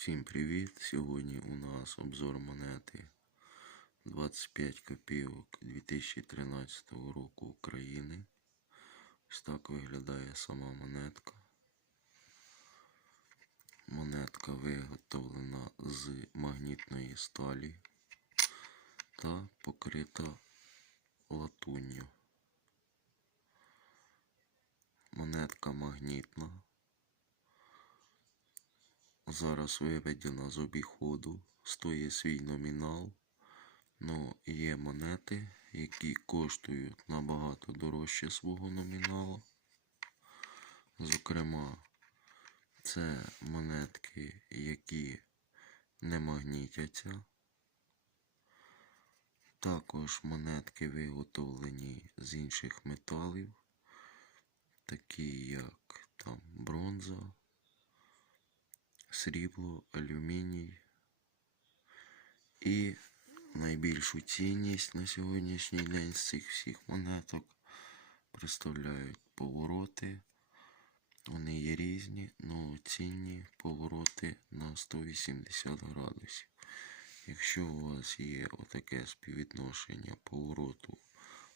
Всім привіт! Сьогодні у нас обзор монети 25 копійок 2013 року України. Ось так виглядає сама монетка. Монетка виготовлена з магнітної сталі та покрита латунню. Монетка магнітна. Зараз виведена з обіходу, стоїть свій номінал. Ну, є монети, які коштують набагато дорожче свого номіналу. Зокрема, це монетки, які не магнітяться. Також монетки виготовлені з інших металів, такі як там бронза срібло, алюміній. І найбільшу цінність на сьогоднішній день з цих всіх монеток представляють повороти. Вони є різні, але цінні повороти на 180 градусів. Якщо у вас є отаке співвідношення повороту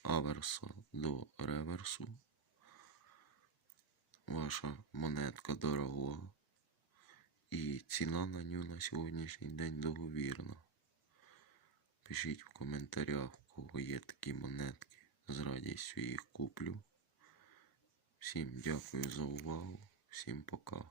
аверса до реверсу, ваша монетка дорога. І ціна на нього на сьогоднішній день договірна. Пишіть в коментарях, у кого є такі монетки. З радістю їх куплю. Всім дякую за увагу. Всім пока.